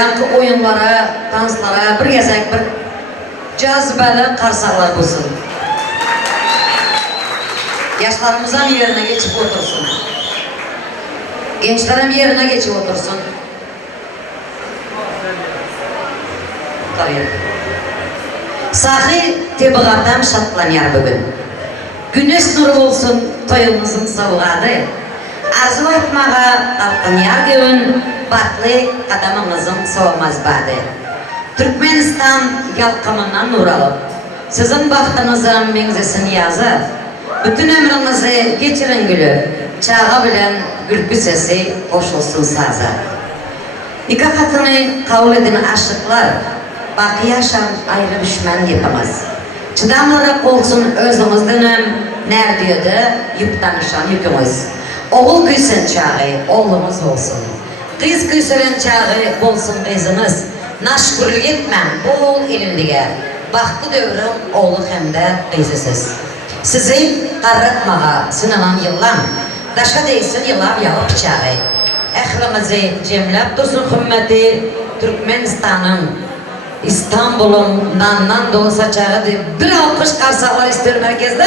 yankı oyunlara, danslara, bir gezek bir cazibeli karsaklar bulsun. Yaşlarımızdan yerine geçip otursun. Gençlerim yerine geçip otursun. Sahi tebigatam şatlanýar bugün. Güneş nuru olsun toyumuzun soğugadı. Arzu etmaga kalkınýar gün, batly kadamymyzyň soğumaz bady. Türkmenistan yalkymyndan nur alıp, sizin baxtyňyzyň meňzesini ýazyp, bütün ömrüňizi geçirin gülü, çağa bilen gülkü sesi goşulsun saza. Nikah hatyny kabul eden aşıklar, baki yaşam ayrı düşman yapamaz. Çıdamlara olsun özümüzden nerede yuptanışan yükümüz. Oğul küysen çağı, oğlumuz olsun. Kız küyselen çağı olsun kızımız. Naşkurluk etmem, oğul elindige. Baktı dövrüm oğlu hem de kızısız. Sizi karratmağa sınanan yıllan, daşka değilsin yıllar yağıp çağı. Ehlimizi cemlep dursun hümmeti Türkmenistan'ın, İstanbul'un nandan doğusa çağı diye bir alkış karsaklar istiyorum herkeste.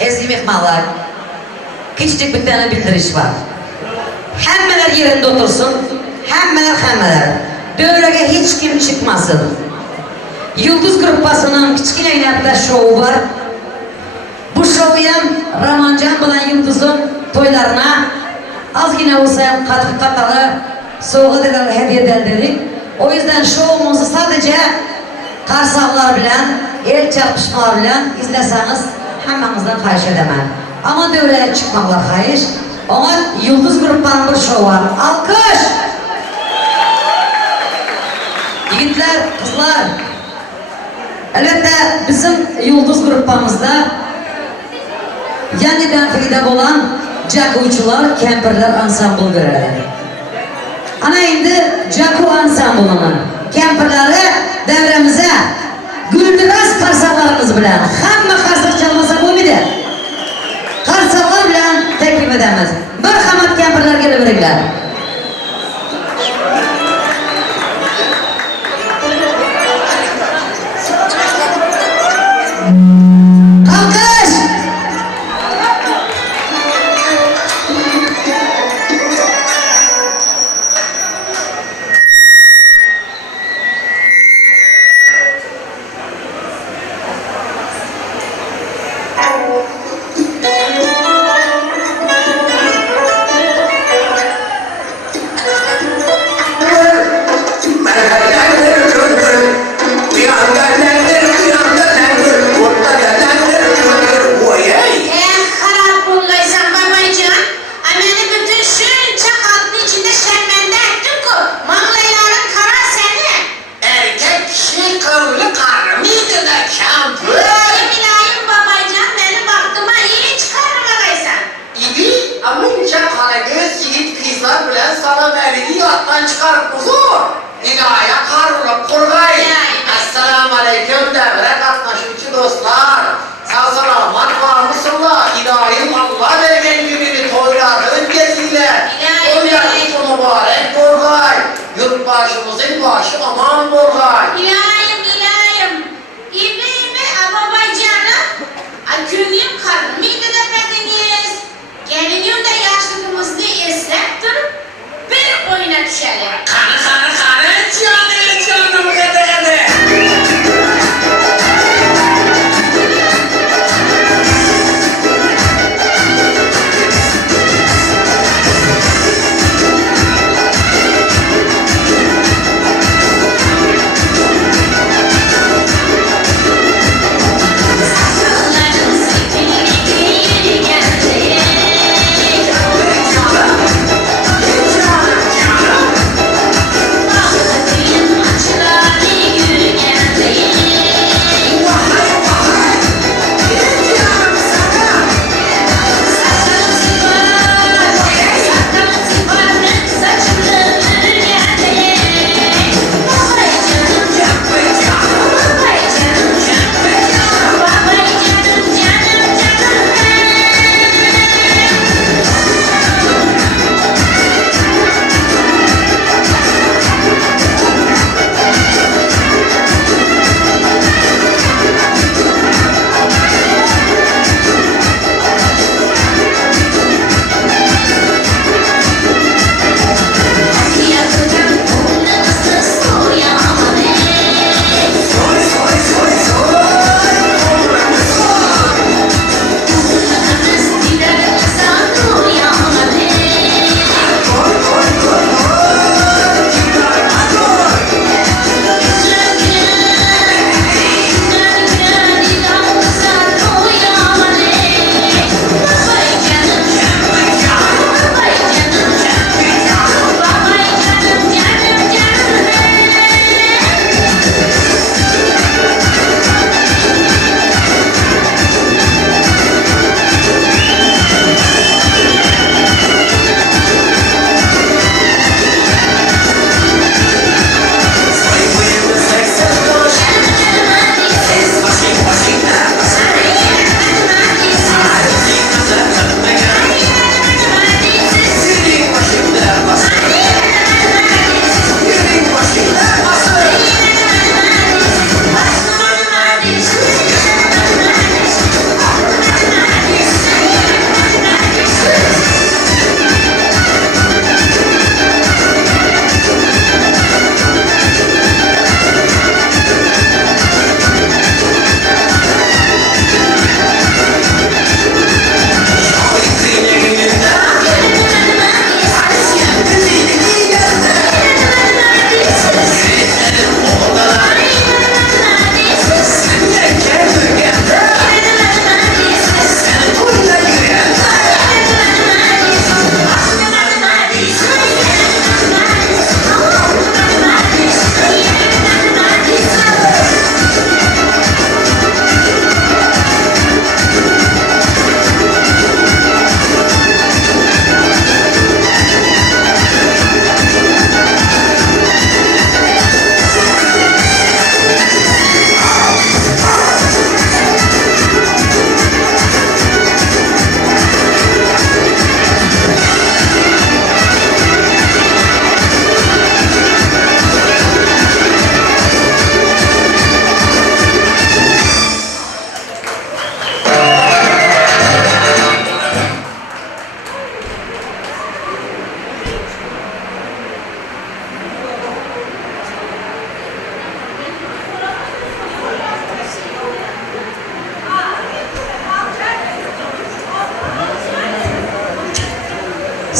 Ezgi mehmanlar, küçücük bir tane bildiriş var. Hemmeler yerinde otursun, hemmeler. Dövrege hiç kim çıkmasın. Yıldız Gruppası'nın küçük eynepte şovu var. Bu şovuyam Ramancan bilen Yıldız'ın toylarına az yine olsa katkı katalı soğuk edeler hediye edelim. O yüzden şovumuzu sadece karsaklar bilen, el çarpışmalar bilen izleseniz hemenizden kayış edemem. Ama dövreye çıkmakla kayış. Ona Yıldız Gruppa'nın bir şovu var. Alkış! Yigitler, kızlar. Elbette bizim Yıldız Gruppamızda yeniden fayda olan Jakuçular, Kemperler ansambl görelim. Ana indi Jaku ansamblının Kemperleri devremize güldüraz karsaklarımız bilen hamma karsak çalmasa bu mide karsaklar bilen teklif edemez. Merhamet Kemperler gelebilecekler. Yurtbaşımızın başı aman Borgay. İlayim. İbni Ababacanım. Köyüm karnımıydı da bedeniz. Gelinim de yaşlılığımızı esnep durup bir oyuna düşelim. Kanı canım kede.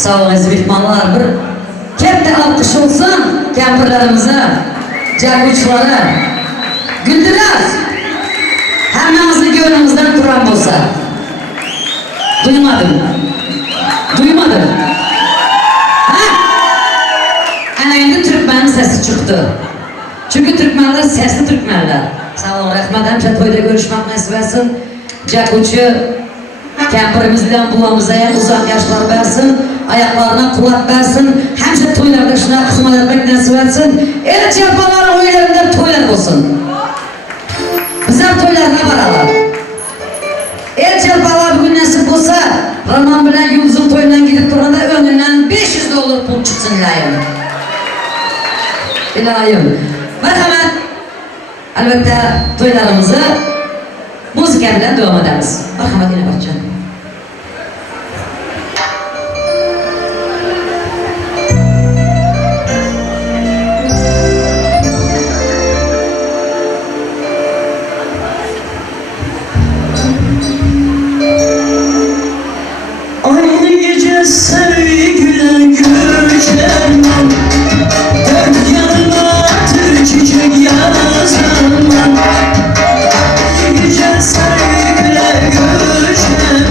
Sağ olun mehmanlar, bir katta alkış olsun kampirlarimize, jaguçlara. Güldüler. Hammamizning gönlümüzden duran bolsa. Duymadım. Duymadım. Ha? Ana endi Türkmen'in sesi çıktı. Çünkü Türkmenler sesli Türkmenler. Sağ olun, rahmet hemşe toyda görüşmek nasip etsin. Jaguçu kampirimizden bulamıza en uzak yaşlar versin. Ayaklarına kulak versin. Hemşe toylarda şuna kısmet etmek nasip etsin. El çarpaların oylarında toylar olsun. Bizler toylarına varalım. El çarpalar bugün nasip olsa Rahman bilen Yıldız'ın toyundan gidip duranda önünden $500 pul çıksın ilayım. İlayım. Merhamet. Elbette toylarımızı müzika bilen devam ederiz. Merhamet yine bakacağım. Aynı gece sevgiyle görüşemem, dört yanıma tür çiçek yazamam. Aynı gece sevgiyle görüşemem,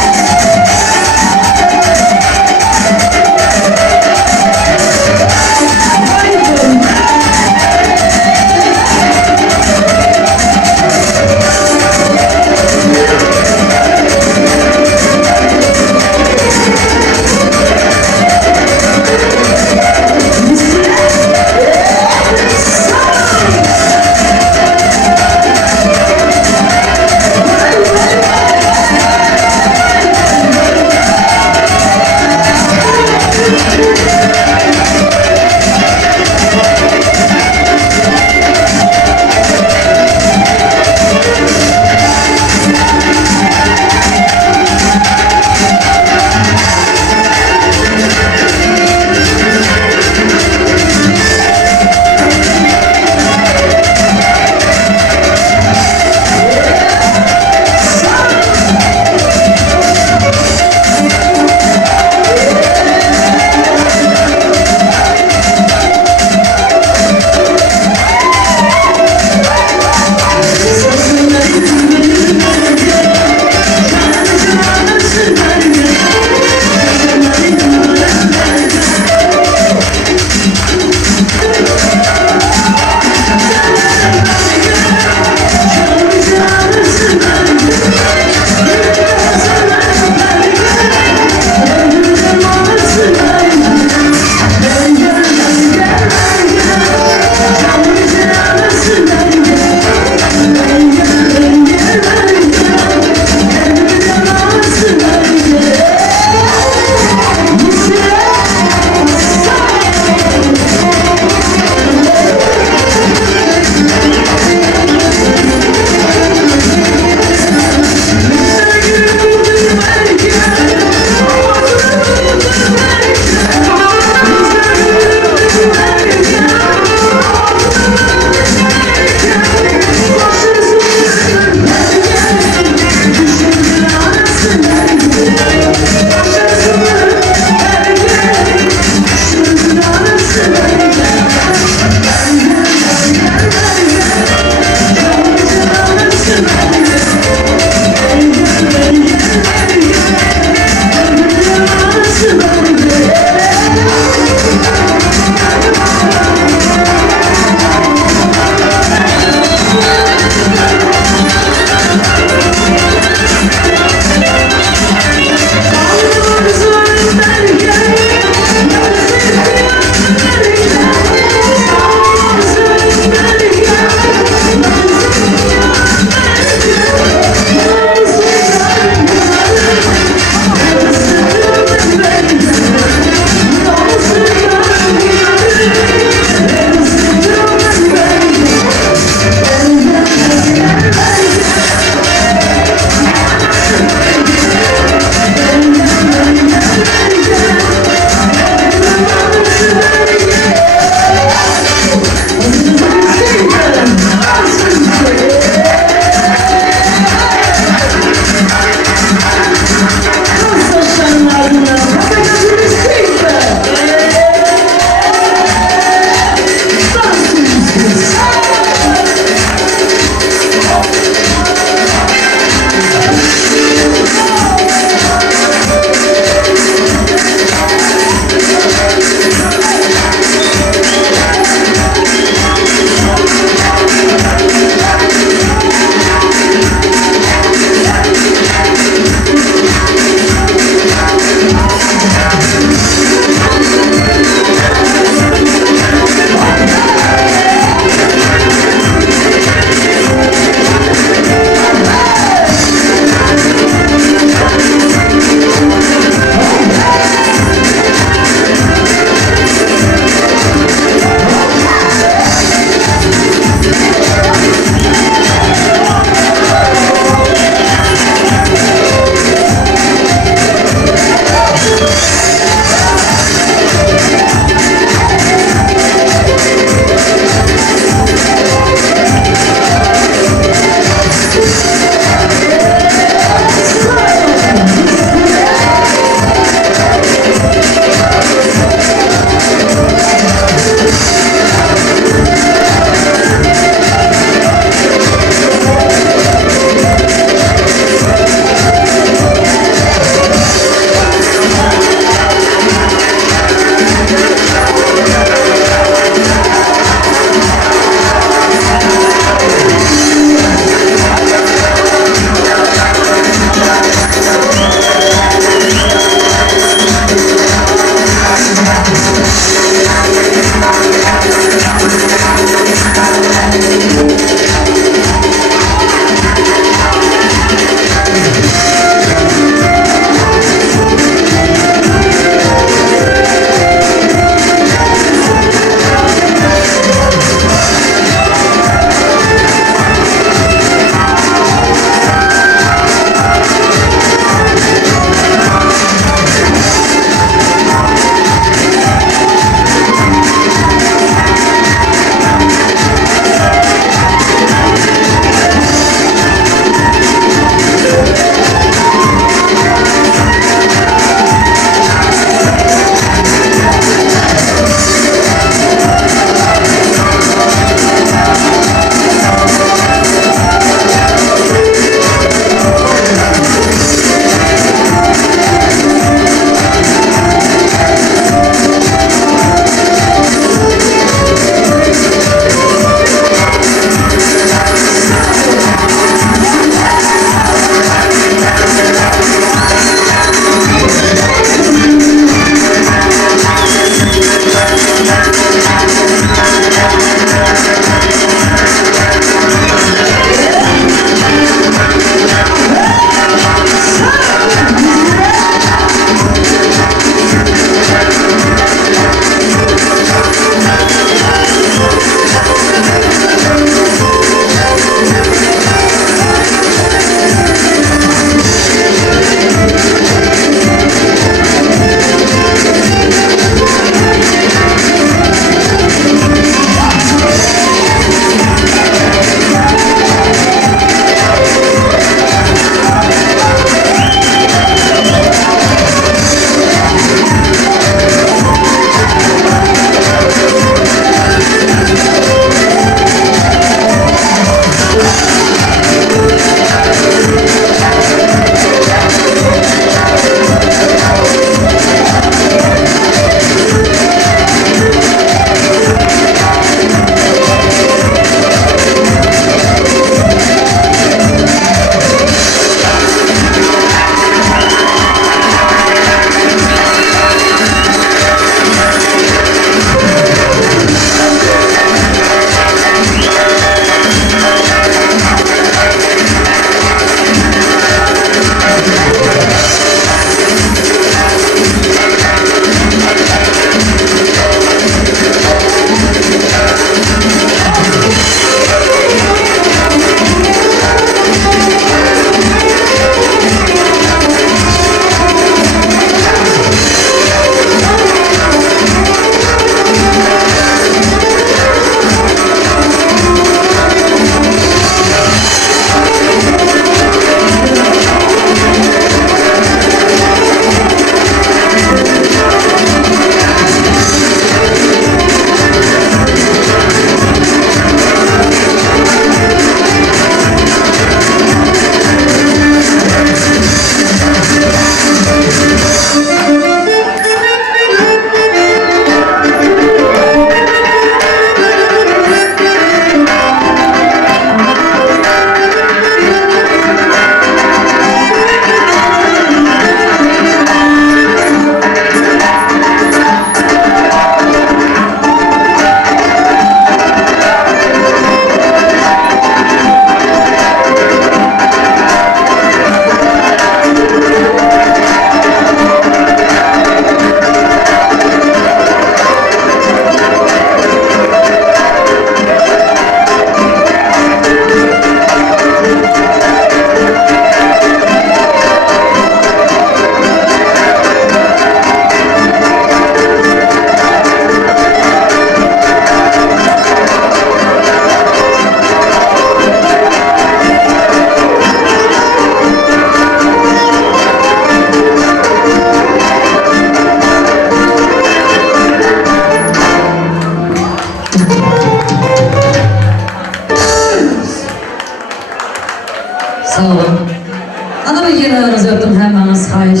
gördüm hemmeniz hayış.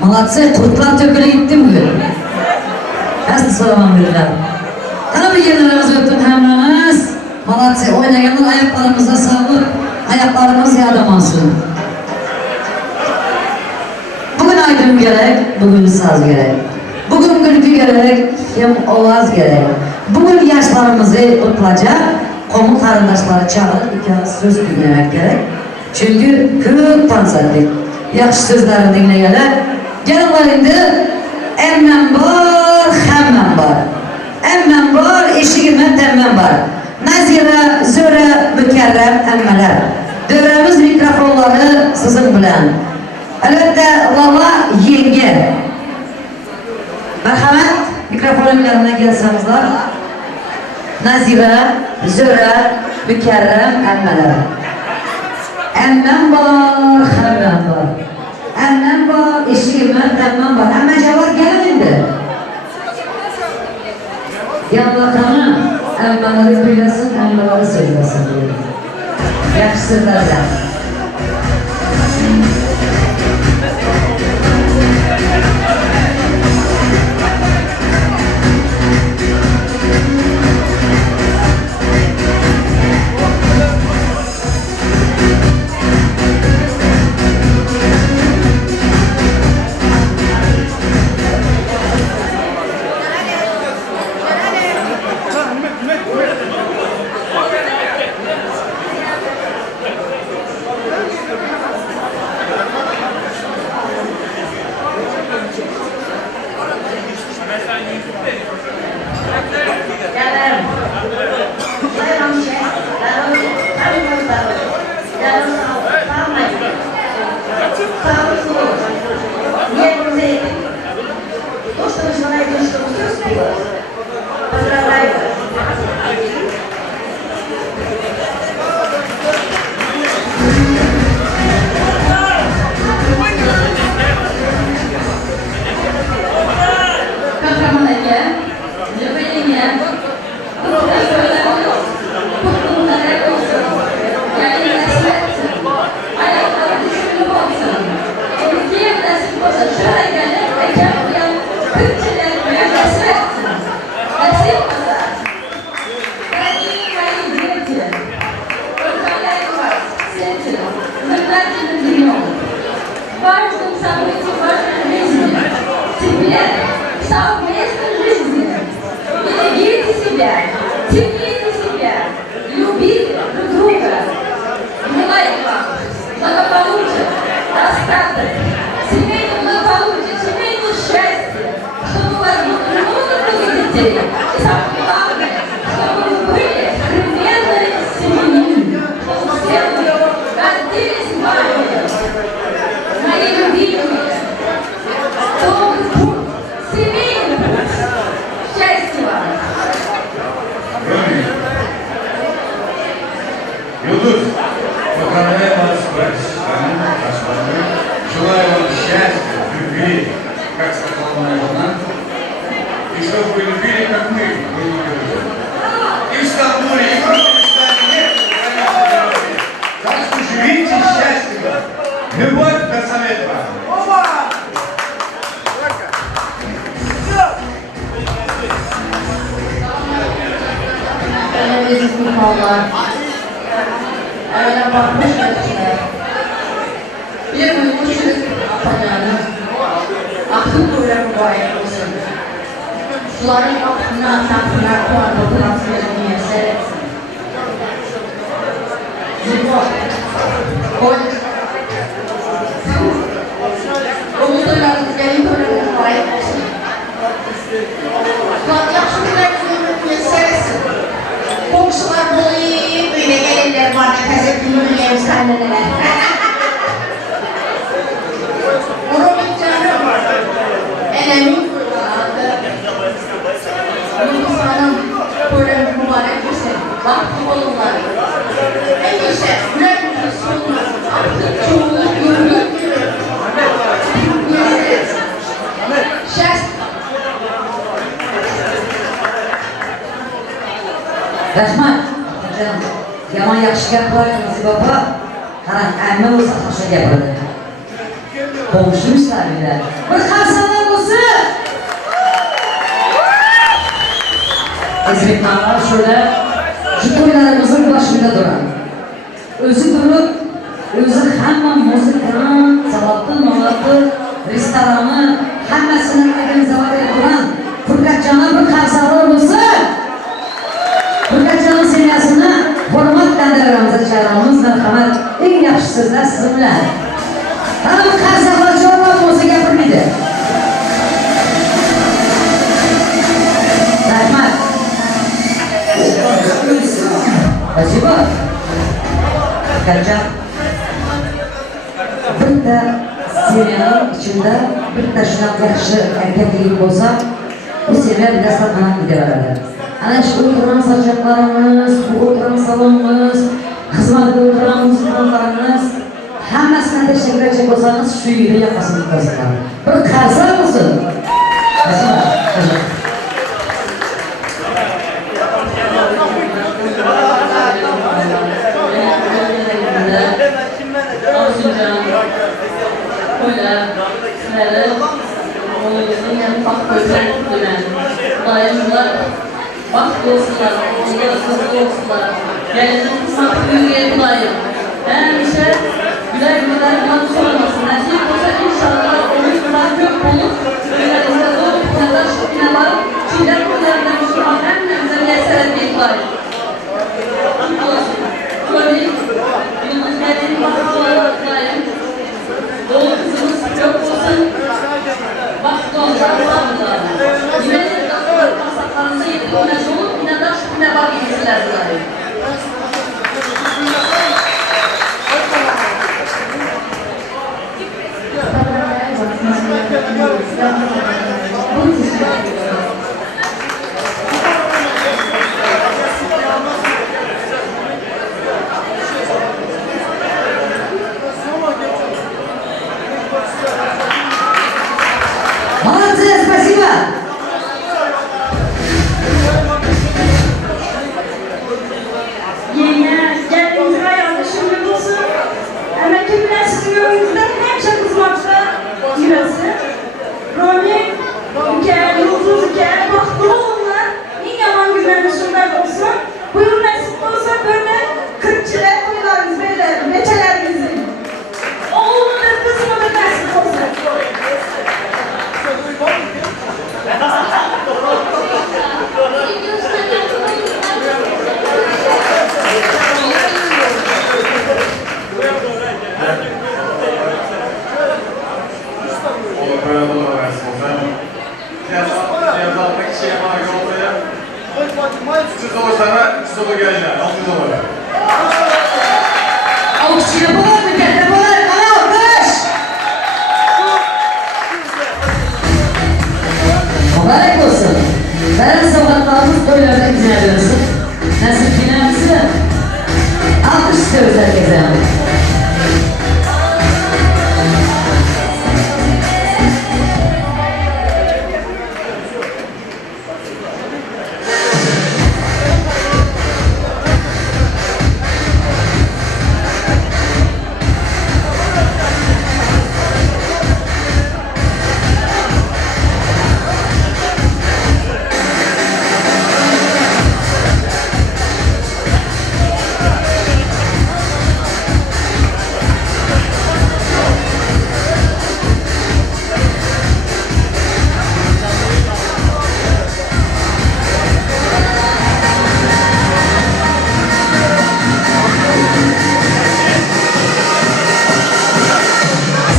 Malatya kurtlar töküle gittim bugün. Hasta soramam dediler. Kana bir yerlerimiz öptüm hemmeniz. Malatya oynayanlar ayaklarımıza sağlık. Ayaklarımız yardımlansın. Bugün aydın gerek, bugün saz gerek. Bugün gülgü gerek, hem ovaz gerek. Bugün yaşlarımızı kutlayacak, komut karındaşları çağırıp iki söz dinlemek gerek. Çünkü köp tanısadık. Yaxşı sözlerini dinleyeler. Gelirler indi, emmem var, hemmem var. Emmem var, eşiğime temmem var. Nazire, zöre, mükerrem emmeler. Dövremiz mikrofonları sizin bilen. Elbette Lala yenge. Merhamet, mikrofonun yanına gelsenizler. Nazire, zöre, mükerrem emmeler. Emmem var, hemmem var. Emmem var, eşiğime temmem var. Emmeceler gelin indi. Yanlarına emmeleri bilesin, emmeleri söylesin diye. Yaxşı sözlerden. Цените себя, любите друг друга. Желаю вам благополучия, достатка, семейного благополучия, семейного счастья, чтобы у вас было много детей. И самое главное, чтобы вы были примерной семьей, чтобы все вы гордились вами, мои любимые. Добрый путь, семейный путь. Счастья вам! Yıldız, поздравляю вас с брачным распадом. Желаю вам счастья, любви, как сказала моя жена, и чтобы вы любили, как мы любили. И в Стамбуле, и в Казахстане нет, так что живите счастливо. Любовь до совета. Evvela bakmış gözüne, bir uyumuşuz apanyanı, aklın böyle mübarek olsun. Suların aklına, tahtına, kuanı, transferini seyretsin. Zülfo, oy, omuzlarınız gelin böyle mübarek olsun. Suat yaxşı güzel seyretsin. Komşular dolayı böyle gelirler bana tezir günlüğüm sahneler. Onun canım elemin fırladı. Yıldızlarım böyle mübarek olsun. Vakti olurlar. En iyisi yüreğimizi solunur. Artık çoğunluk yürürlük yürür. Şest. Rahmat, canım. Yaman yaxşı gap var Nazi baba. Qarang, amma o'zi yaxshi gapirdi. Komşumuşlar bile. Bir karsalar olsun. Ezbek Mağlar şöyle şu toylarımızın başında duran. Özü durup, özü hamma muzikanın, salatlı, malatlı, restoranı, hammasını organizatsiya duran Furkatcan'a bir karsalar olsun. Furkatcan'ın seniyasını hurmat gönderimize çağırmamız merhamet. En yaxşı sözler sizin bilen. Bana bu karsalar çoğunlar olsa gapirmaydi. Rahmat. Acaba Furkatcan bir de seriyanın içinde bir de şunak yaxşı erkekliği olsa bu seriya bir de satmadan gidiyorlardı. Ana şu oturan saçaklarımız, bu oturan salonumuz, hizmette oturan muzikantlarımız hammasına teşekkür edecek olsanız şu yürü yakasını koysunlar. Bir karsa olsun. Acaba Bak olsunlar, onlara kızlı olsunlar. Gelinin kısmak büyüğe bulayım. Hemşe güler güler mutlu olmasın. Nasip olsa inşallah onun kadar kök olur. Gülerinde doğru kadar şüküne var. Çiğler kutularından şu an hem de bize yeseret bir bulayım. Mutlu olsun. Böyle yıldız gelinin bakmaları bulayım. Doğru kızımız kök olsun. Bak olacak var. Güvenin kasaplarınızı yediğine olup yine de şüküne bak ilgiler bulayım. Молодцы, спасибо! Yine geldiğiniz ayağında şimdi olsun. Hemen kimler stüdyomuzda hemşe kızmakta yürüsü. Romi, ülke, yıldız ülke, baktı oğullar. En yaman günleriniz şunlar olsun. Buyurun nasip olsa böyle 40'çiler koyularınız beyler, meçelerimizin. Oğlumun kızıma da nasip olsun. Siz olursanız siz olur gelirler. Altınız olur. Alkış yapılır, millet yapılır. Bana alkış! Mübarek olsun. Benim sokaklarımız toylarda güzel olsun. Nasip finansı. Alkış istiyoruz herkese.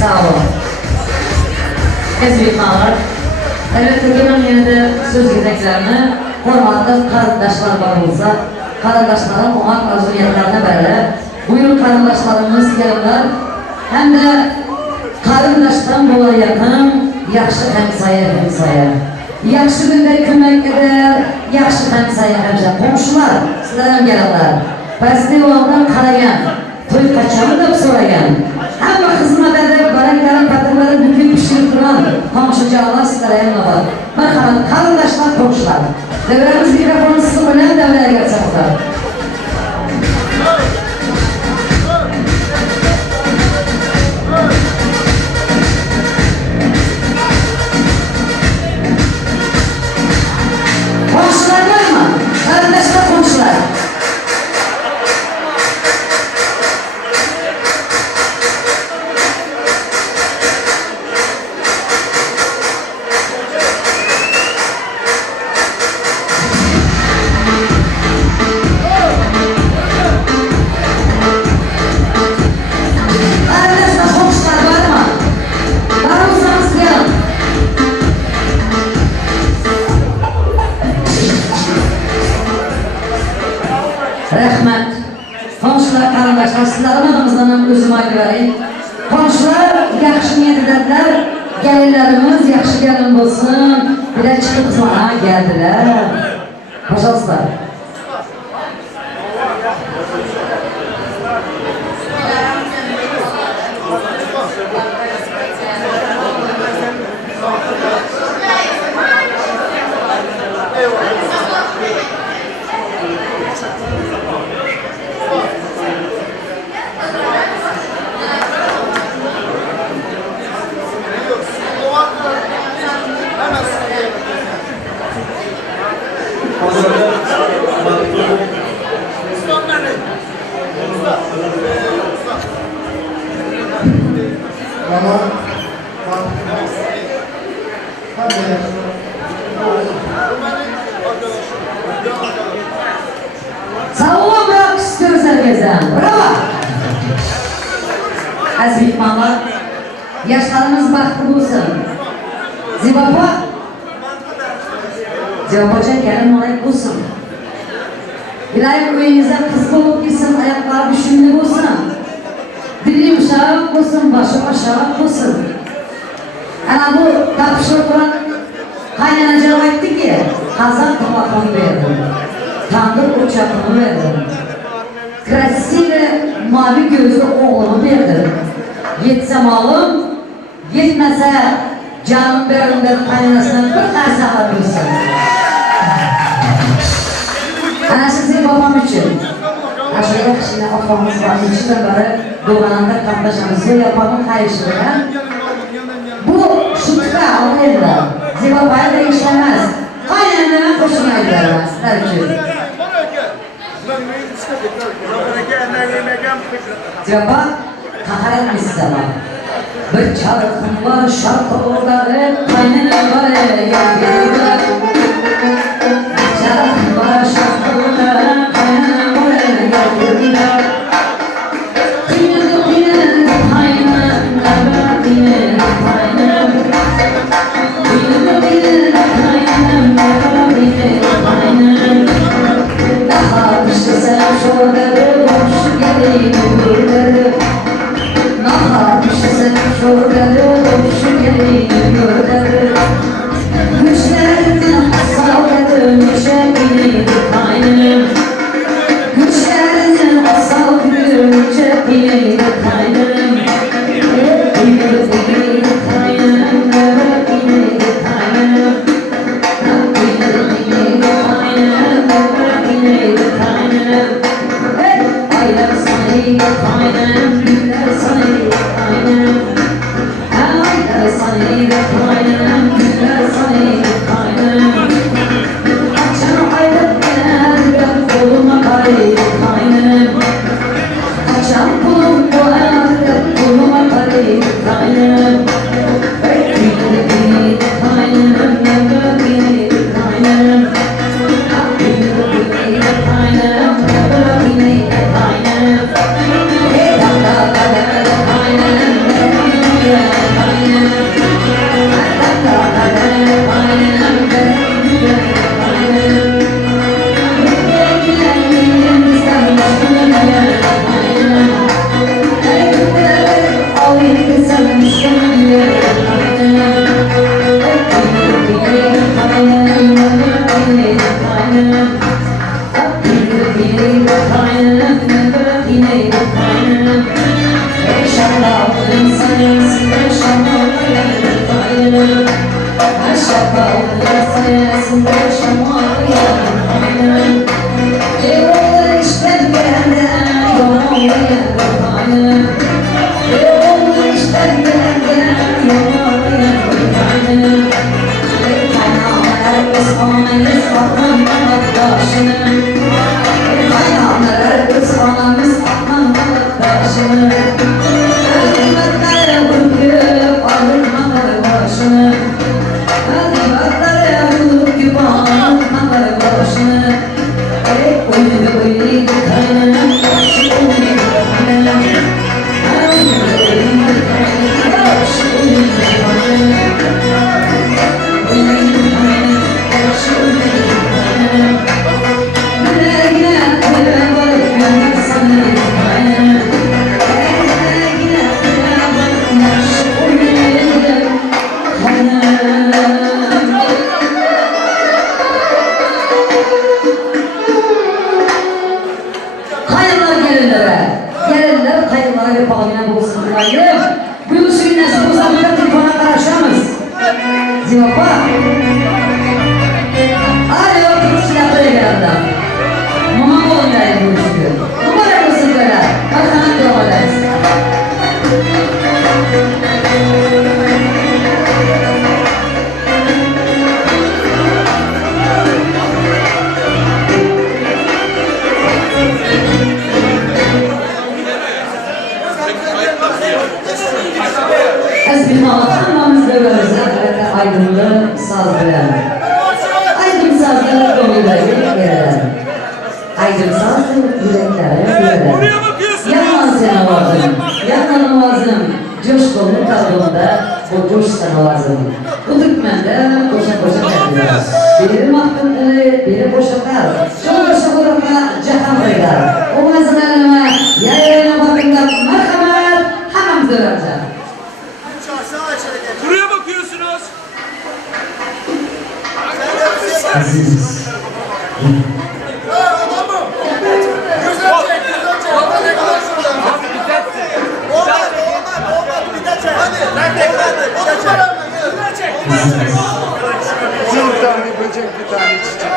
Sağ olun. Ezbek Mağlar. Elbette bunun yerinde söz gideceklerini hormatlı kardeşler barımıza, kardeşlerin ona arzuiyetlerine böyle buyurun kardeşlerimiz gelirler. Hem de kardeşten dolayı yakın, yaxşı hemsaye. Yaxşı günde kömek eder, yaxşı hemsaye. Komşular, sizlerden gelirler. Festivaldan karayan, toy kaçanı da sorayan. Hamma xizmat edip, barakların, patırların bütün pişirip duran komşucağlar sizlere yanına var. Merhamet, kardeşler, komşular. Devremiz mikrofonu sizin bilen devreye geçseniz. Rahmet. Komşular, kardeşler, sizlerin adımızdan özüm ayı vereyim. Komşular yaxşı niyetliler, gelinlerimiz yaxşı gelin olsun. Bir de çıkıp bana geldiler. Pожалуйста. Sağolun bırak istiyoruz herkesten. Bravo. Aziz mehmanlar, yaşlarınız bahtlı olsun. Zibapa, Zibapacan gelin olayıp olsun. Bilayım uyunuza kız bulup gitsin, ayakları düşündü olsun. Dili yumuşak olsun, başı aşağı olsun. Ana bu tapışırken kaynanacağım etti ki, Hazan tabakını verdim. Tandır uçakını verdim. Krasive mavi gözlü oğlumu verdim. Yetse malım, yetmese canım verimde kaynanasına bir tersi alabilirsin. Ana sizi babam için. Aşağıya kişiyle afamız var. İçinde böyle doğananda kardeşimizi yapalım kayışırlar. Bu şutka alayla Zibapa'ya da işlemez. Kaynanına koşuna giderler. Derçi. Zibapa kahar etmişiz ama. Bir çarkım var şarkıları kaynana var ya. Çarkım var şarkıları kaynana var ya. Allah'a bağlayan olsun dilayım. Bu suyun nasip olsa bir de telefona karışamız. Ziyopa. Alo, kırmızılar böyle geldi. Mama oynayın bu işi. Numara mısın böyle? Kalkanat yollamayız. Esbihmalı hamamız dövlərimizə qərətə aydınlı saz bilən. Aydın sazdır gönülləri yerələn. Aydın sazdır yürekləri yüreələn. Yaman sənə lazım, yaman lazım. Coşkunun qalbında bu coş sənə lazım. Bu türkməndə qoşa-qoşa kədilir. Biri mahkumları, biri boşaqlar. Şunu boşa quraqla cahan qaydar. O mazınlarına, yayına bakımda mərhəmət, hamam dövlərimizə. Buraya bakıyorsunuz. Aziz. Bir tane böcek, bir tane çiçek.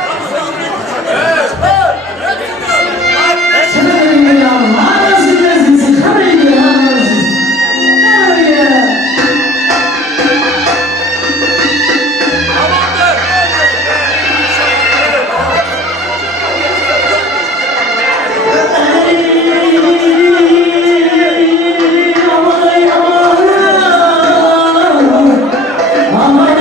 Aman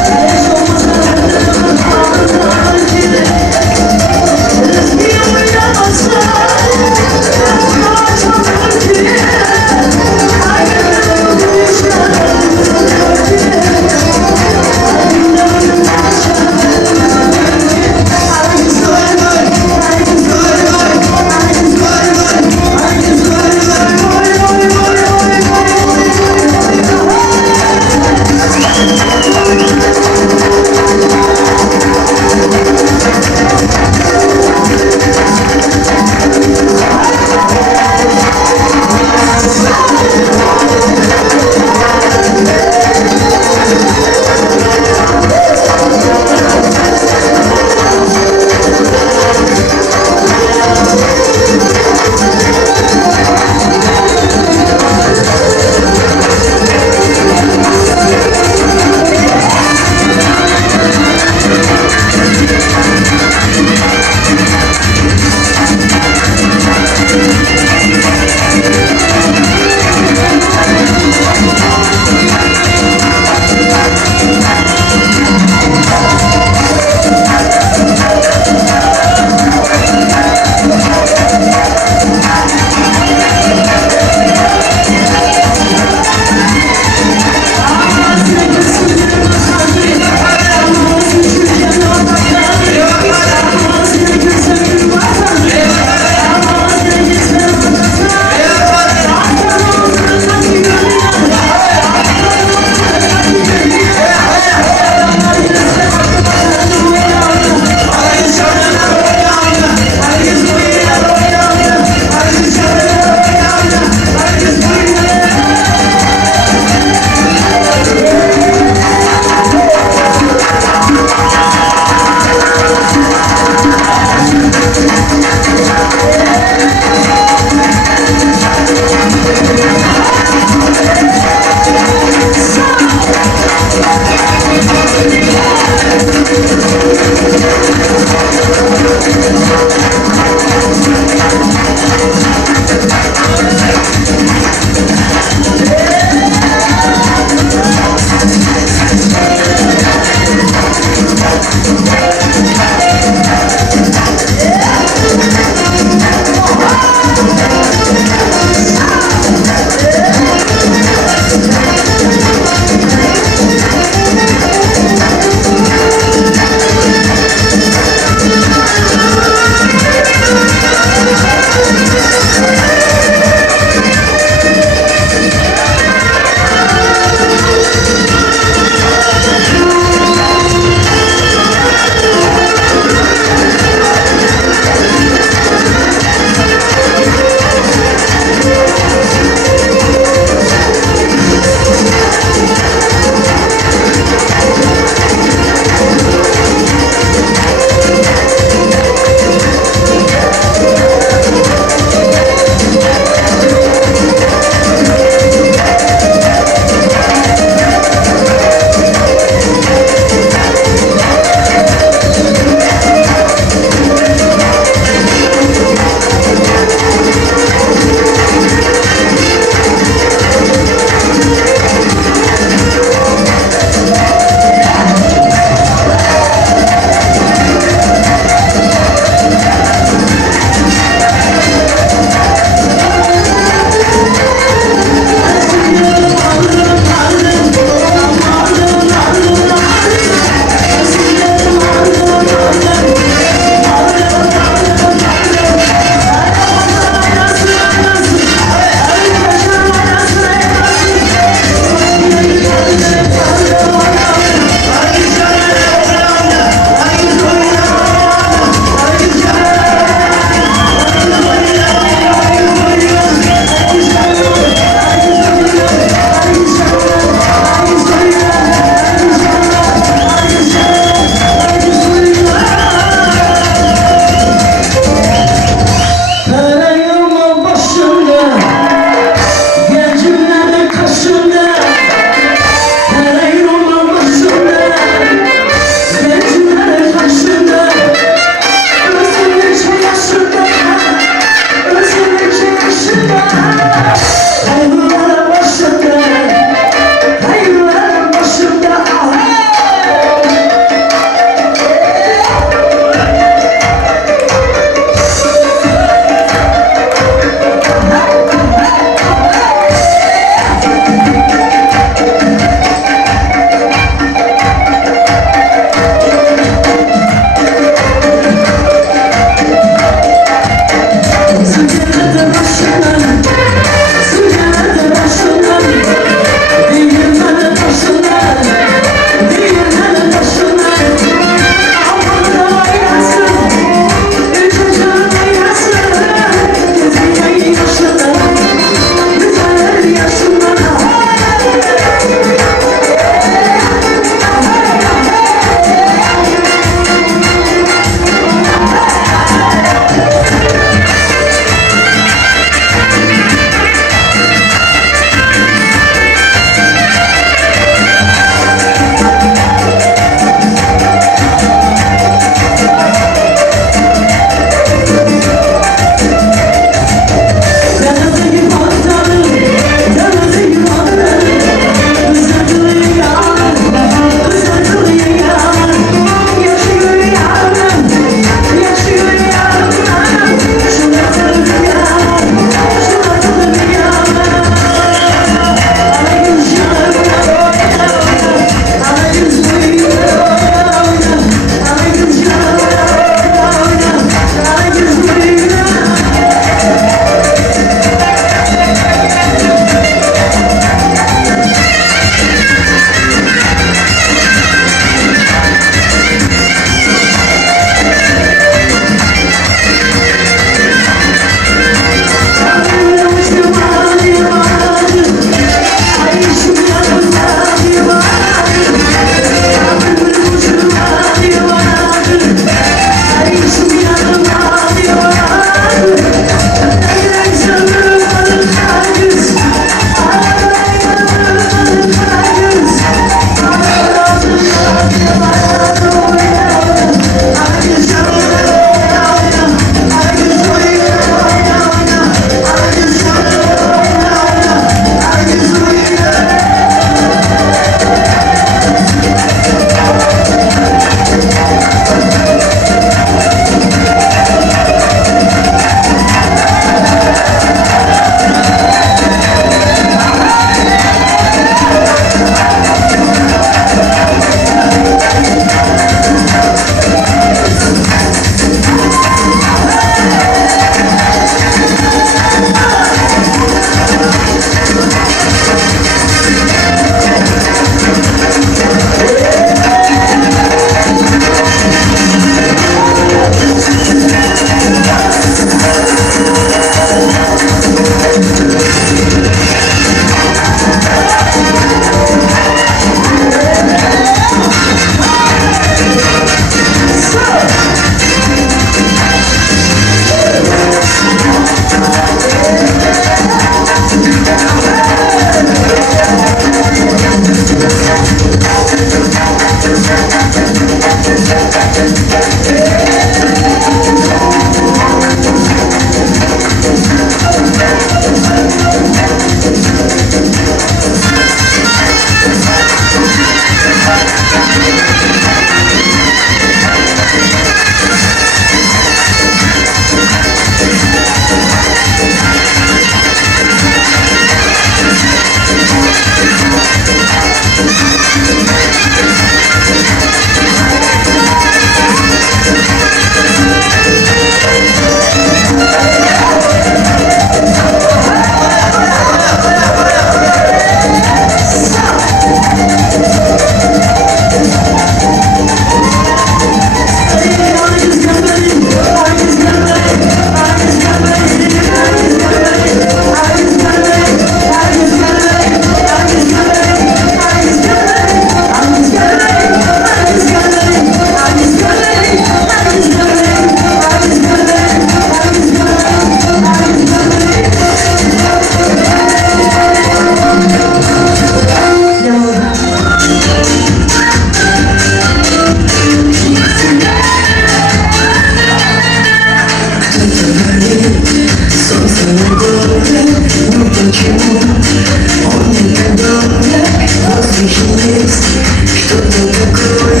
Он не так долго, в воздухе есть что-то такое,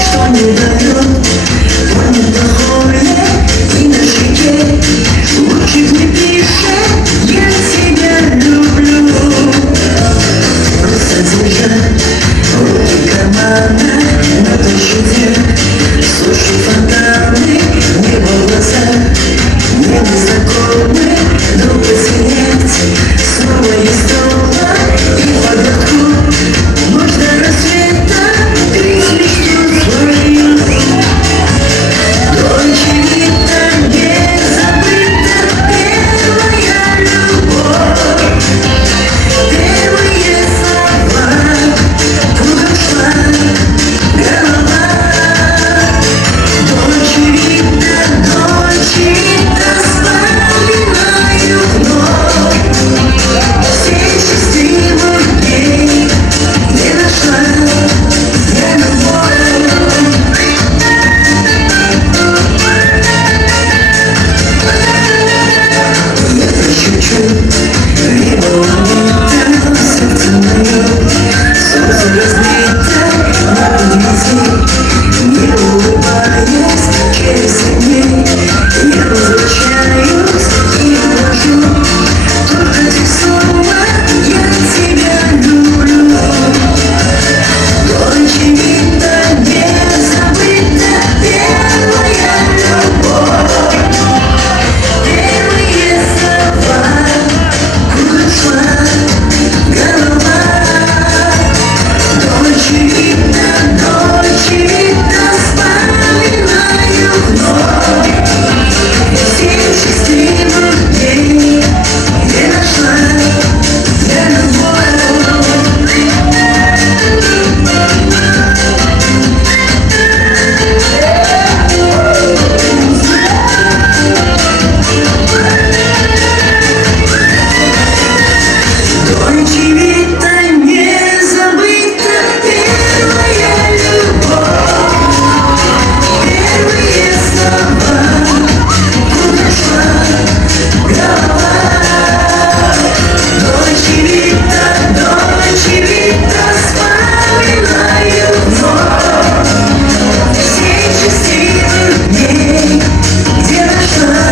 что не дает понять плохое. И на щеке лучик не пишет: я тебя люблю. Просто держать руки кармана на площади, слушай фонтаны, небо в глазах, небо знакомы, но посинеть снова есть дома. И под окном ночь до рассвета ты мечту свою. Дольче Вита, не забыта первая любовь, первые слова, кругом шла голова. Дольче Вита, вспоминаю вновь все счастливых дней, где нашла я любовь. Я чуть-чуть ревела где-то сердце мое, солнце разбито на подвеси, не улыбаясь через 7 дней. Я возвращаюсь и ухожу, только ты снова, я тебя люблю. Дольче Вита, не забыта первая любовь, первые слова, куда шла голова. Дольче Вита, вспоминаю вновь все счастливых дней, где нашла я любовь. Дольче Вита, не забыта первая любовь, первые слова, куда шла голова. Дольче Вита, вспоминаю вновь все счастливых дней, где нашла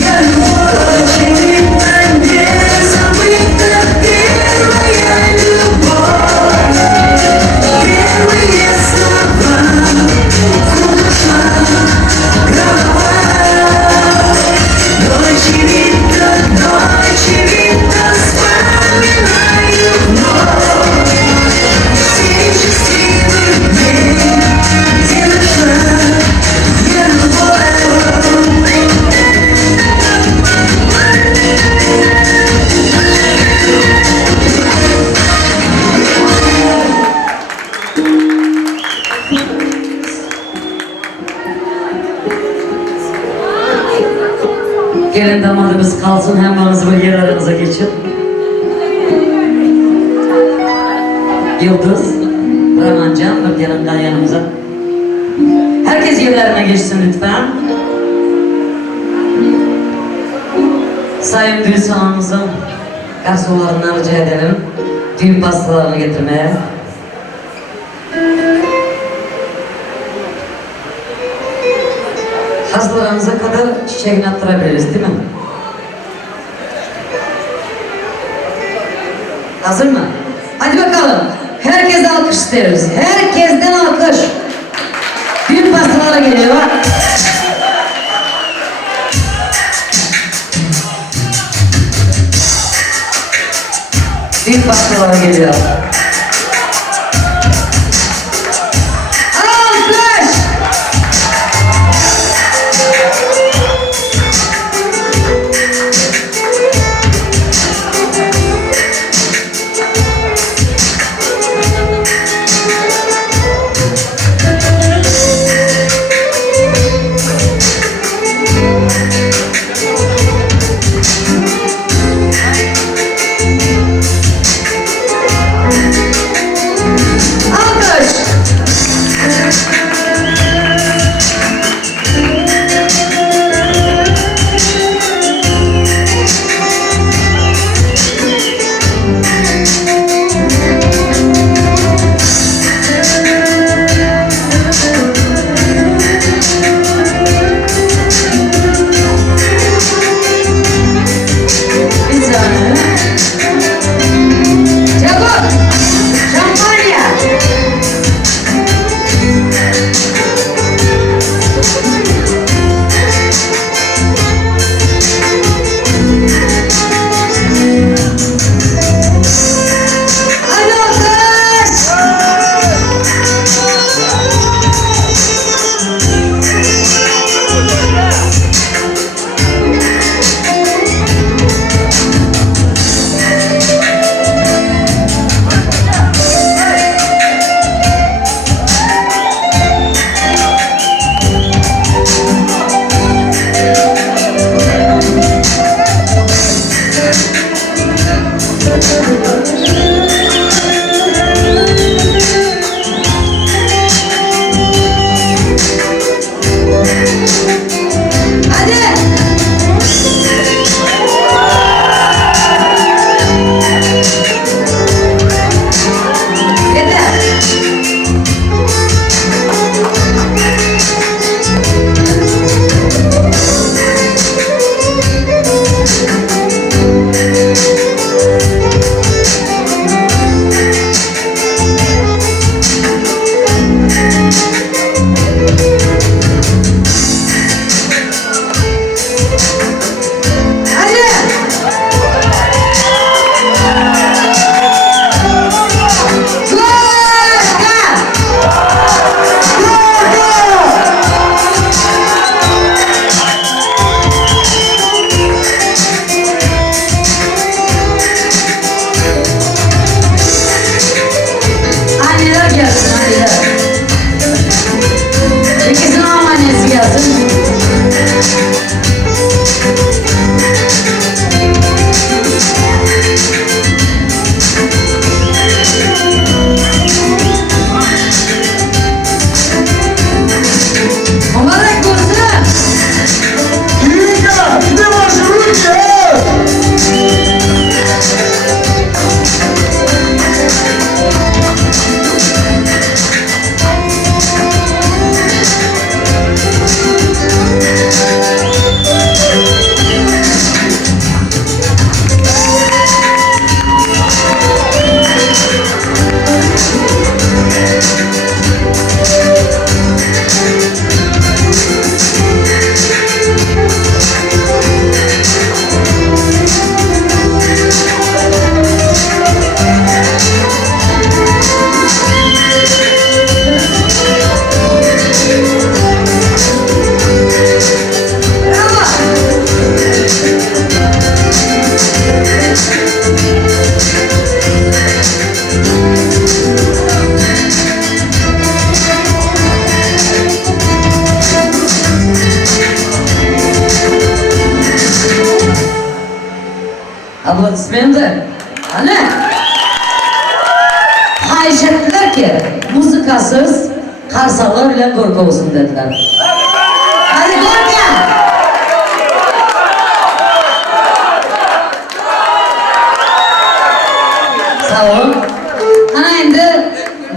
я любовь. Дольче Вита, не забыта первая любовь, первые слова, куда шла голова. Дольче Вита, вспоминаю вновь все счастливых дней, где нашла я любовь. Gelin damadımız kalsın, hemen bir yerlerinize geçin. Yıldız, Ramancan, bir gelin yanımıza. Herkes yerlerine geçsin lütfen. Sayın düğün salonumuzun garsonlarından rica edelim düğün pastalarını getirmeye. Hastalarımıza kadar çiçeğini attırabiliriz değil mi? Hazır mı? Hadi bakalım. Herkese alkış isteriz. Herkesten alkış. Düğün pastaları geliyor. Düğün pastaları geliyor. Alkış! Ana! Xahish etdilar-ki, muzikasiz qarsalar bilan ko'rpa olsun dediler. Hadi ko'rpa! Sağ olun. Ana endi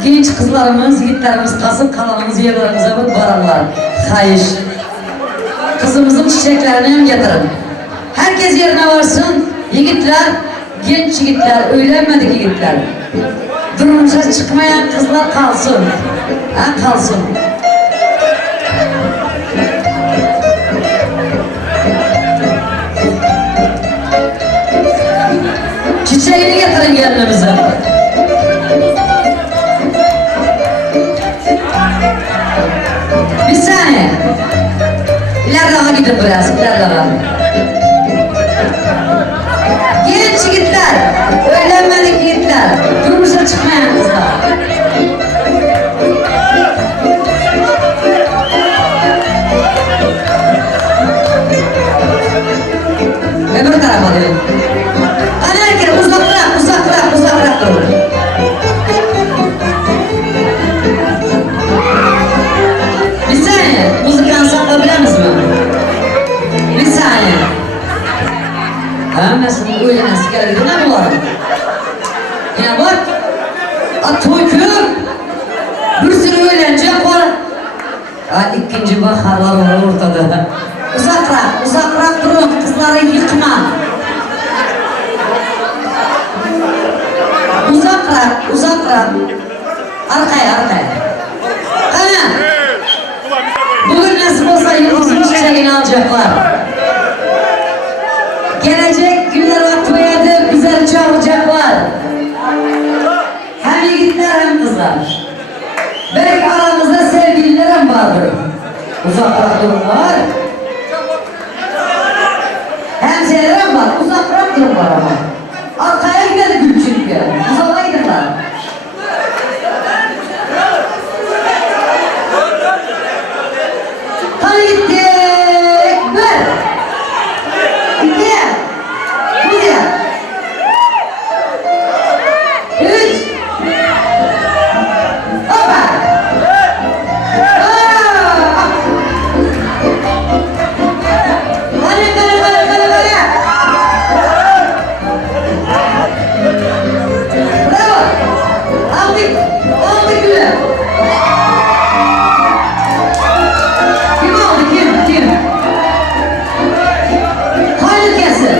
genç kızlarımız, yigitlerimiz kasıp kalanımız yerlerimize bir baranlar. Xahish. Kızımızın çiçeklerini hem getirin. Herkes yerine varsın. Yigitler, genç yigitler, öğlenmedik yigitler. Durumuşa çıkmayan kızlar kalsın. Ha, kalsın. Çiçeğini getirin gelinimize. Bir saniye. İleride gidin biraz, ileride. Genç yigitler, öğlenmedik yigitler, durmuşa çıkmayan kızlar. Öbür tarafa dönün. Hadi herkes uzak durun. Bir saniye, müzik ansamblı mi? Bir saniye. Hammasının o'ylaması kerak nima bo'ladi? Yana bor. To'y kuni bir sürü o'ylanchak bor. Ikkinchi baharlar var o'rtada. Uzoqroq turib, qizlarni yiqma. Uzoqroq. Arkaya. Qani? Bugün nasip olsa yıldızın çiçeğini alacaklar. Gelecek günler atmaydı, güzel çağıracaklar. Hem yigitler hem kızlar. Belki aramızda sevgililer hem vardır. Uzaklık durum var. Hem şeyler hem var, uzaklık durum var ama. Arkaya gidelim gülçülük ya, uzağa giderler. Hadi gittik, ver. Gittik. Buraya. 3. Hoppa. Hadi. Bravo. Aldık güle. Kim aldı? Kim? Hayır kesin.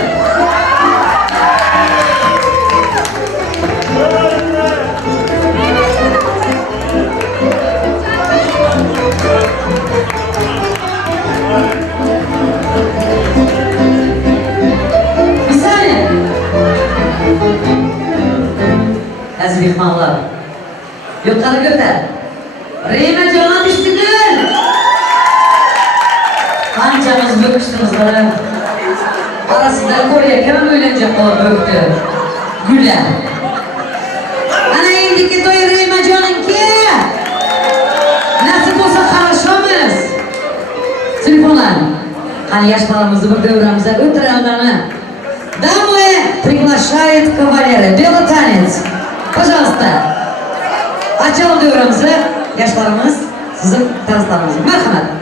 Bir saniye. Aziz mehmanlar. Yukarı götür. Reyme cana düştünüz. Kancamız böküştünüz bana. Arasında Kore'ye kemen öğlenecek o böktü. Güller. Ana indiki toy Reyme canın ki. Nasip olsa karışamaz. Telefonlar. Hani yaş balamızı bir dövremize ötürenlerine. Дамы, приглашает кавалеры. Белый танец. Пожалуйста. Açalım dövremizi. Yaşlarımız sizin tanışlarınız. Merhamet.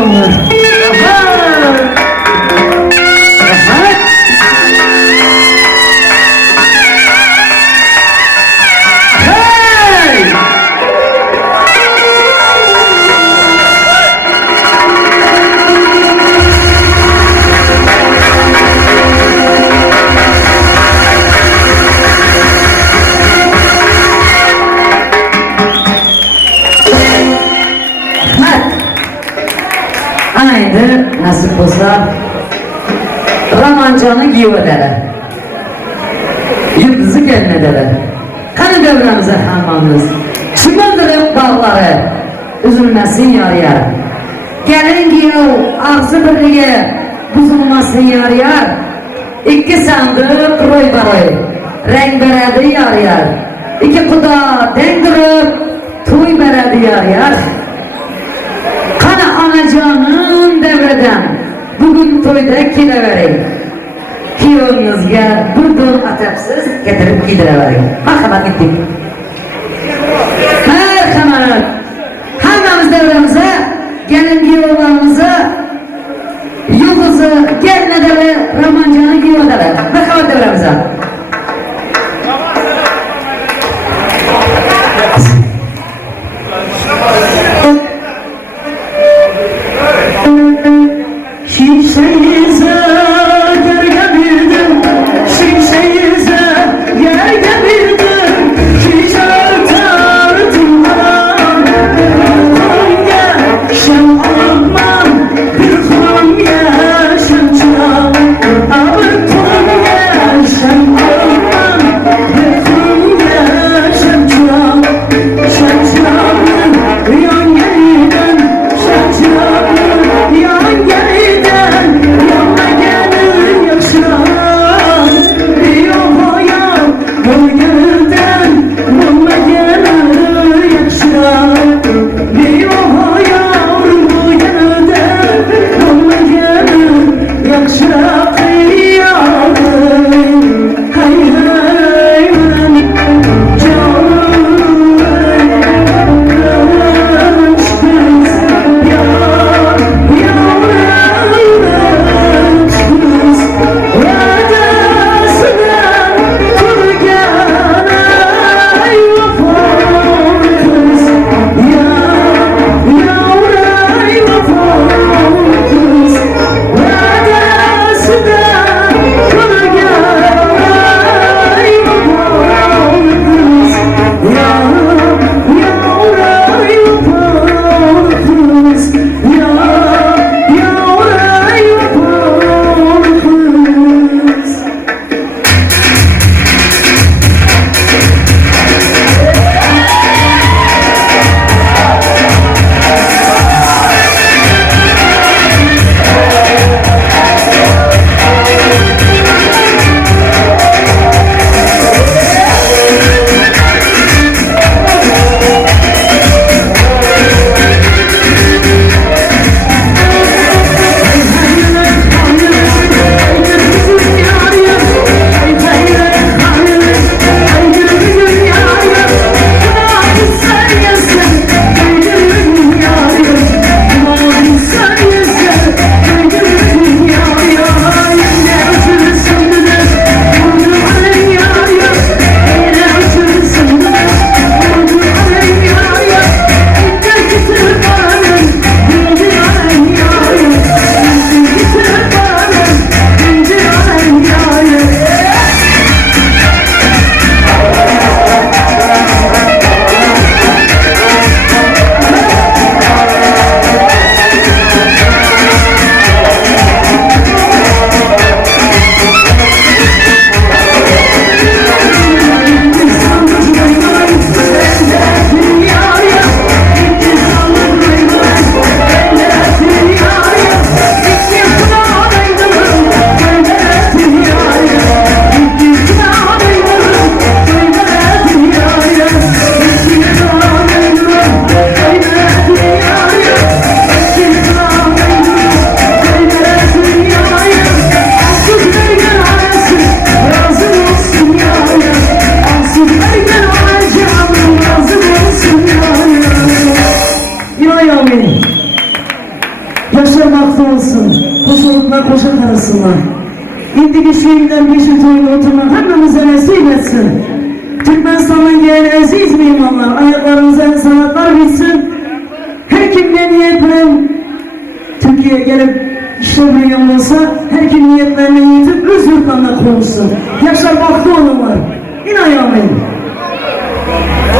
olanlar. Rahmat. Rahmat. Hey! Haydi nasip olsa Ramancanı giyiverler. Yıldızı gelmediler. Kanı devremize hamamız. Çimendilip bağları üzülmesin yar yar. Gelin giyiyor ağzı birliğe buzulmasın yar yar. İki sandık roy baroy renk beredi yar yar. İki kuda dengdirip tuy beredi yar yar. Kana anacanın devreden bugün toyda kilevereyim. Kiyonunuzga bir don atapsiz getirip gidirevereyim. Marhamat gittik. Marhamat. Hammamiz devremize, gelin giyolarımıza, yıldızı gelmediler, Ramancanı giyolarlar. Marhamat devremize. Şişeyize gerge bildim, şişeyize gerge bildim, şişe tartım haram, Konya şem almam, bir Konya şem çıram, abi Konya şem almam, bir Konya şem çıram, yan geliden, şem çıram, yan geliden. Yaşar vakti olsun, koşulukla koşak arasında. İndi güçlüğünden beşinci oyunu oturmak hepimize nasip etsin. Türkmenistan'dan gelen aziz meymanlar, ayaklarınıza sanatlar bitsin. Her kim ne niyetle Türkiye'ye gelip işlemleyen olsa, her kim niyetlerine yetip öz yurtlarına kovulsun. Yaşar vakti olan var. İn ayağımın.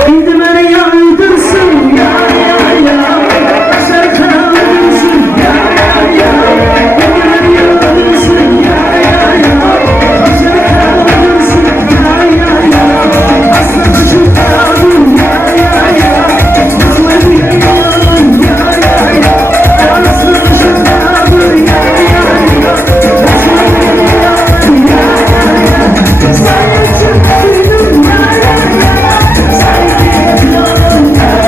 İndi beni yandırsın ya ya ya. Yaşar kanaldırsın ya ya ya. İndi beni yandırsın ya ya ya. Yaşar kanaldırsın ya ya ya. Aslan şu kanalım ya ya ya. Aslan bir yanım ya ya ya. Aslan şu kanalım ya ya ya. Aslan bir yanım ya ya ya. Sayın Türk'üm ya ya ya. Sayın Türk'üm ya ya ya.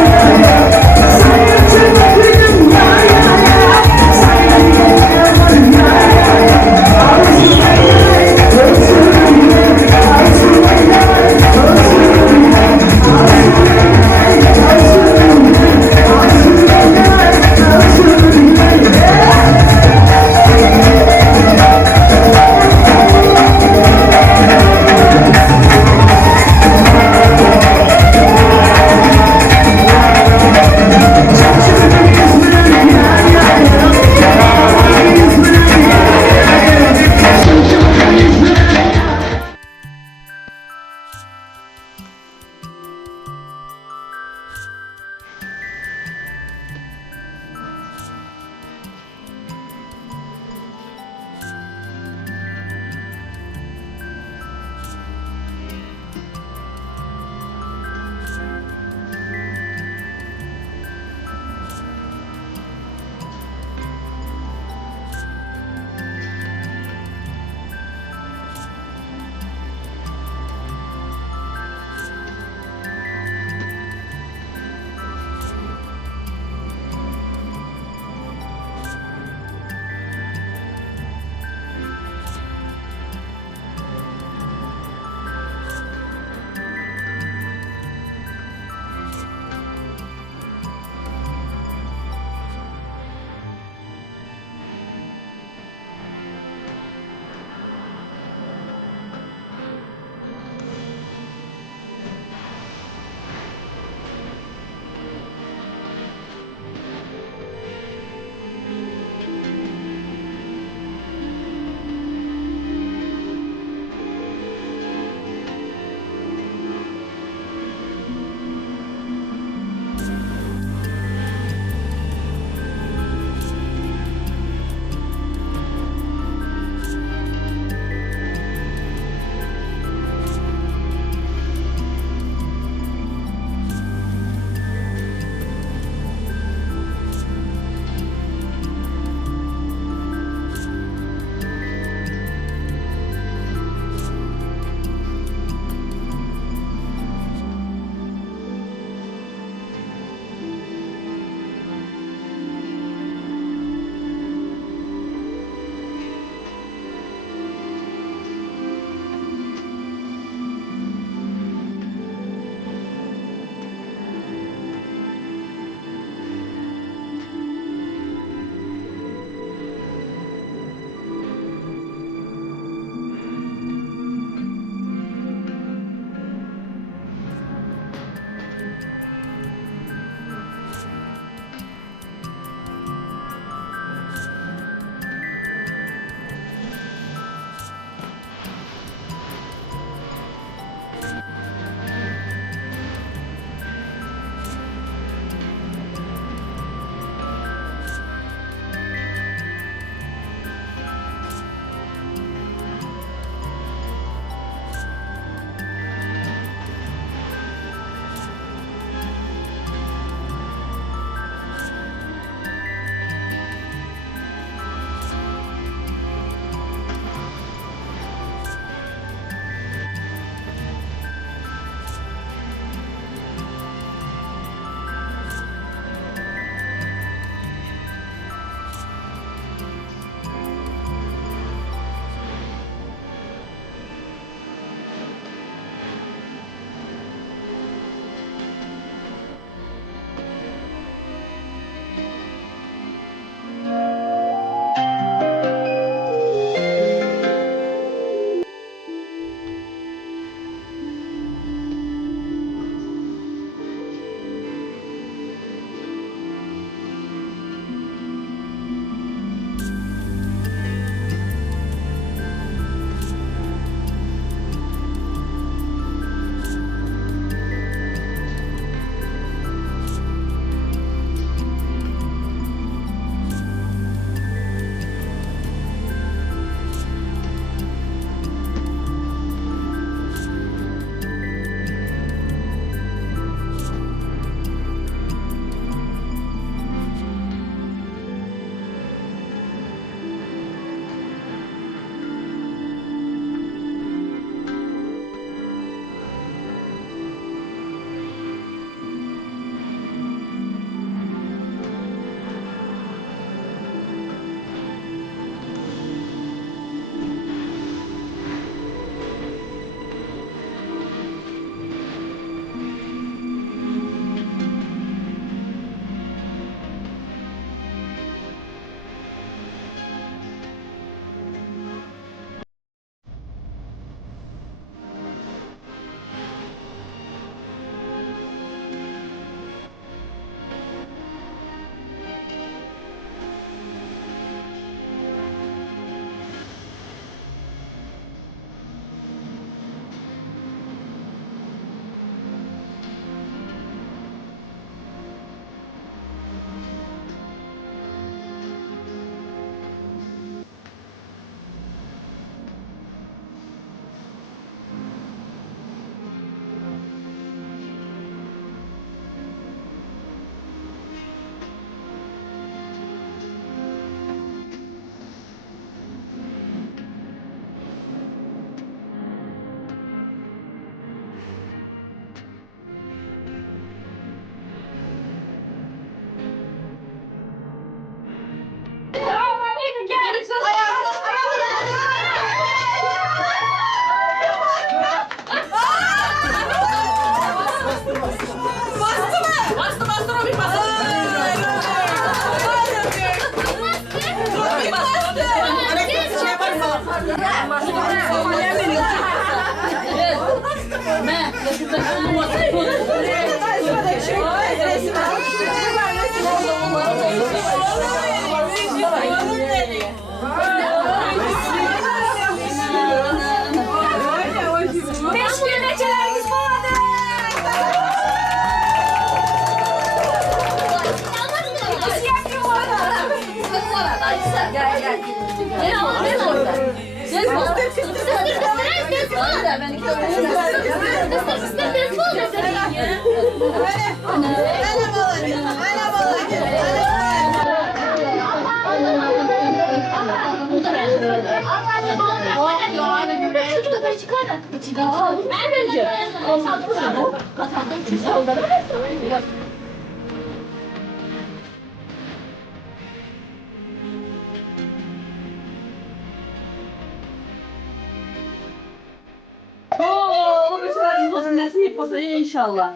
Oo, bir şeyler olsun nasip olsun inşallah.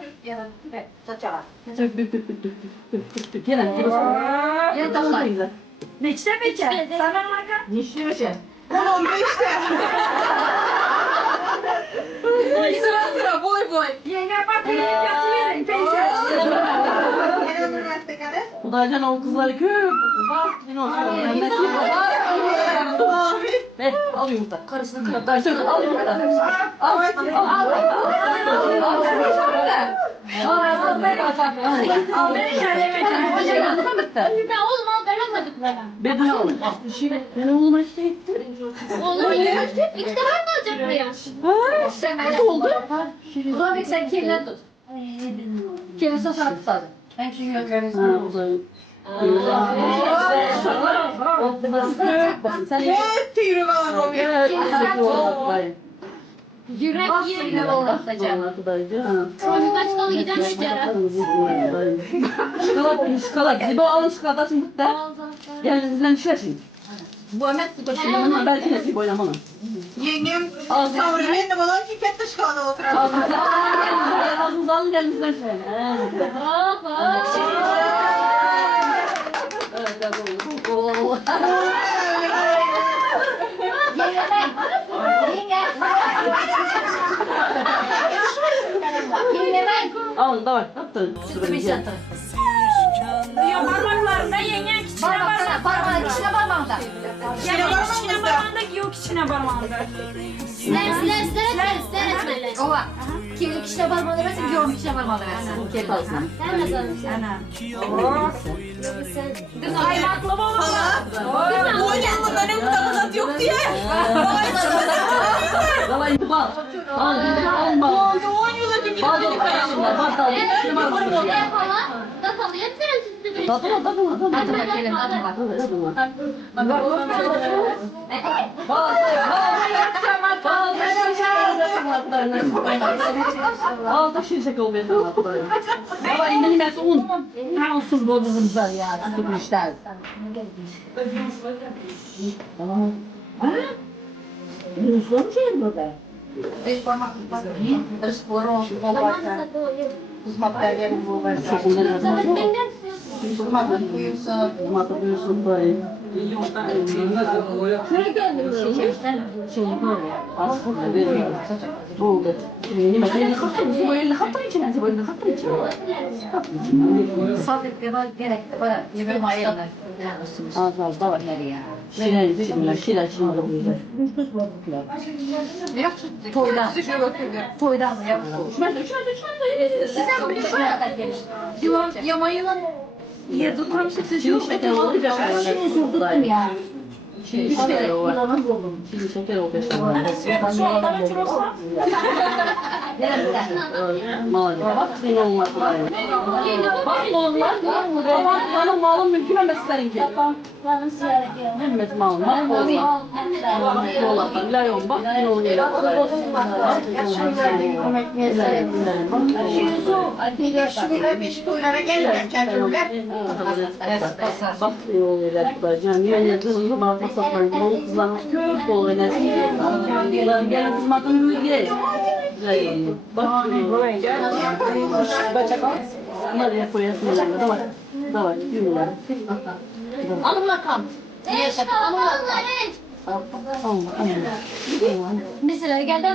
Gel taşla. Ne içemeyeceksin? Sana bak. Ne işliyorsun? Sıra boy. Yenge bak götürelim teyze. Udaycan o kızları kör. Yine olsun. Nasip olsun. Ver, al yumurta. Karısını kırar. Söyle, al yumurta. Al. Oğlum al veramadık bana. Ben oğlum. Ben oğluma şey. Oğlum İlk defa mı alacak buraya? Sen ne oldu? Ulan sen kirlen tut. Kendisi sarıp sarı. Ben çünkü yok. Ha, uzayın. Sen Yürek yerine olacak. Çocuk kaç kalı gideceğim işte. Şokolat. Zibo alın şokolatasını tut da. Gelinizden düşersin. Bu Ahmet bu başını belki de Zibo oynamalı. Yengem tavrımın da bana şirket dışkanı oturalım. Ağzınızı alın gelinizden düşerin. Evet, doğru. Alın da var. Attın. Diyor parmaklarında yengen içine parmak. Parmağın içine parmağında. Yengen içine parmağında yok içine parmağında. Sen etmeli. Ova. Kirlik içine parmağında versin, yorum içine parmağında versin. Kek alsın. Sen ne sanıyorsun? Ay baklava olur. Bu oyunun benim takılat yok diye. Valla inti bal. Al, al bal. Bal dolu karışımda. Bal dolu. Kim almasın? Ne yapalım? Datalım. Hepsini sizi Tatlı tatlı. Hadi bakalım. Al da şişek ol benim. Valla indirim et un. Ha unsuz bozulmuşlar ya. Tutmuşlar. Tamam. Ha? Unsuzlar mı şey burada? Mata duyuyorsun böyle. Şuraya geldim. Şey böyle. Aslında böyle. Oldu. Yine böyle kapatın. Böyle kapatın içine. Böyle kapatın içine. Fabrikada gerekli para. Yemeğim ayırlar. Az da var. Şirin Yok toydan. Toydan yok. Sen bir şey diyor yamayılan Yerde tam sesi yok. Şeker olacak. Şimdi sordum ya. Şimdi şeker olacak. Şimdi şeker olacak. Malum. Bak senin olmaz. Bak malumlar. Bak malum mümkün mesleğin ki. Bana ziyaret ediyor. Mehmet malum. Bak malum. La yok. Bak ne oluyor. Bak ne oluyor. Yani yani kızını bağlı saklayın. Bu kızların kök oluyor. Gelin kızım adını yürüye. Bak nereye koyasın yanına da var. Da var. Yürüler. Alın bakalım. Alın bakalım. Tamam. Bir sıra geldi.